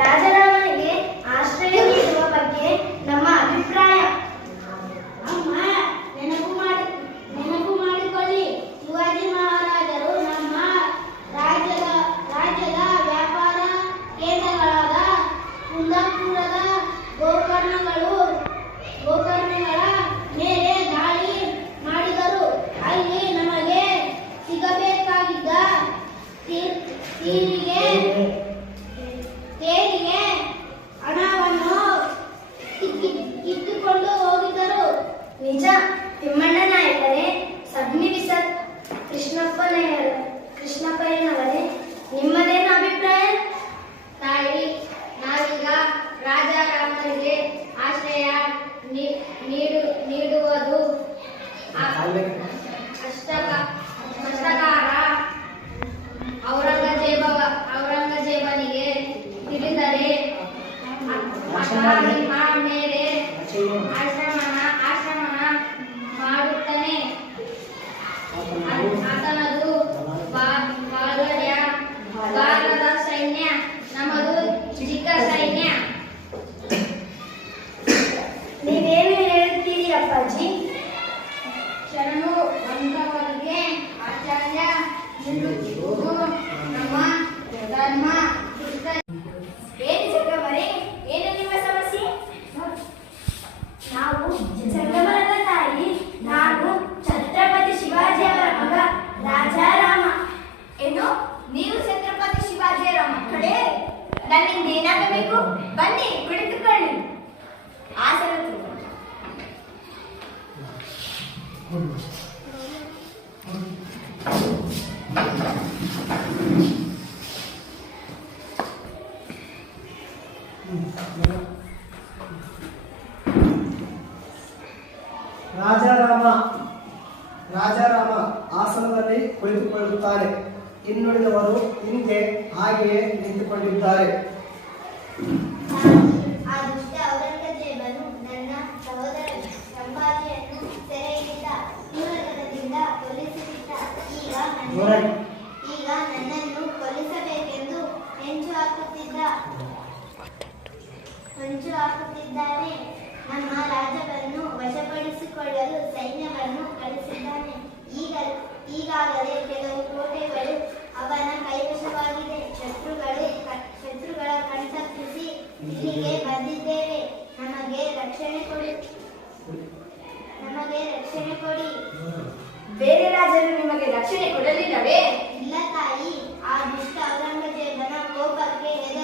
ರಾಜರಾಮನಿಗೆ ಆಶ್ರಯ ನೀಡುವ ಬಗ್ಗೆ ನಮ್ಮ ಅಭಿಪ್ರಾಯ. ಅಮ್ಮ, ನೆನಪು ಮಾಡಿಕೊಳ್ಳಿ, ಶಿವಾಜಿ ಮಹಾರಾಜರು ನಮ್ಮ ರಾಜ್ಯದ ವ್ಯಾಪಾರ ಕೇಂದ್ರಗಳಾದ ಕುಂದಾಪುರದ ಗೋಕರ್ಣಗಳ ಮೇಲೆ ದಾಳಿ ಮಾಡಿದರು. ಅಲ್ಲಿ ನಮಗೆ ಸಿಗಬೇಕಾಗಿದ್ದ ತೆರಿಗೆ ಹಣವನ್ನು ಕಿತ್ತುಕೊಂಡು ಹೋಗಿದ್ದರು. ನಿಜ. ತಿಮ್ಮಣ್ಣ ನಾಯಕರೇ, ಸಬ್ನಿವಿಸತ್ ಕೃಷ್ಣಪ್ಪಯ್ಯನವರೇ, ನಿಮ್ಮದೇನು ಅಭಿಪ್ರಾಯ? ನಾವೀಗ ರಾಜಾರಾಮನಿಗೆ ಆಶ್ರಯ ನೀಡುವುದು ಕಷ್ಟಕರ. ಔರಂಗಜೇಬನಿಗೆ ತಿಳಿದರೆ ಮೇಲೆ ಆಶ್ರಮಣ ಮಾಡುತ್ತಾನೆ. ಆತನದು ಭಾರತ ಸೈನ್ಯ, ನಮ್ಮದು ಚಿಕ್ಕ ಸೈನ್ಯ. ನೀವೇನು ಹೇಳುತ್ತೀರಿ ಅಪ್ಪಾಜಿ? ಶರಣು ಬಂದವರಿಗೆ ಆಚಾರ್ಯ ನಿಲ್ಲುವುದು ನಮ್ಮ ಧರ್ಮ. ಏನು ಜಂಗಮರೇ, ಏನು ನಿಮ್ಮ ಸಮಸ್ಯೆ? ನಾವು ಜಂಗಮರದ ತಾಯಿ. ನಾನು ಛತ್ರಪತಿ ಶಿವಾಜಿ ಅವರ ಮಗ ರಾಜಾರಾಮ. ಏನು, ನೀವು ಛತ್ರಪತಿ ಶಿವಾಜಿಯವರ ಮಕ್ಕಳೇ? ನನ್ನಿಂದ ಏನಾಗಬೇಕು? ಬನ್ನಿ, ಕುಳಿತುಕೊಳ್ಳಿ. ಆಸನ ರಾಜಾರಾಮ ಆಸನದಲ್ಲಿ ಕುಳಿತುಕೊಳ್ಳುತ್ತಾರೆ. ಇನ್ನುಳಿದವರು ಹಿಂದೆ ಹಾಗೆಯೇ ನಿಂತುಕೊಂಡಿದ್ದಾರೆ. ಆ ದುಷ್ಟ ಔರಂಗಜೇಬನು ನನ್ನ ಸಹೋದರ ಸಂಭಾಜಿಯನ್ನು ಸೆರೆಹಿಡಿದ, ಕ್ರೂರತನದಿಂದ ಕೊಲ್ಲಿಸಿಬಿಟ್ಟ. ಈಗ ನನ್ನನ್ನು ಕೊಲ್ಲಿಸಬೇಕೆಂದು ಹೊಂಚು ಹಾಕುತ್ತಿದ್ದಾನೆ. ನಮ್ಮ ರಾಜ್ಯವನ್ನು ವಶಪಡಿಸಿಕೊಳ್ಳಲು ಸೈನ್ಯವನ್ನು ಕಳಿಸಿದ್ದಾನೆ. ಈಗಾಗಲೇ ಕೆಲವು ಕೋಟೆಗಳು ಅವನ ಕೈವಶವಾಗಿದೆ. ಶತ್ರುಗಳ ಕಣ್ತಪ್ಪಿಸಿ ಇಲ್ಲಿಗೆ ಬಂದಿದ್ದೇವೆ. ನಮಗೆ ರಕ್ಷಣೆ ಕೊಡಿ. ಬೇರೆ ರಾಜರು ನಿಮಗೆ ರಕ್ಷಣೆ ಕೊಡಲಿಲ್ಲವೇ?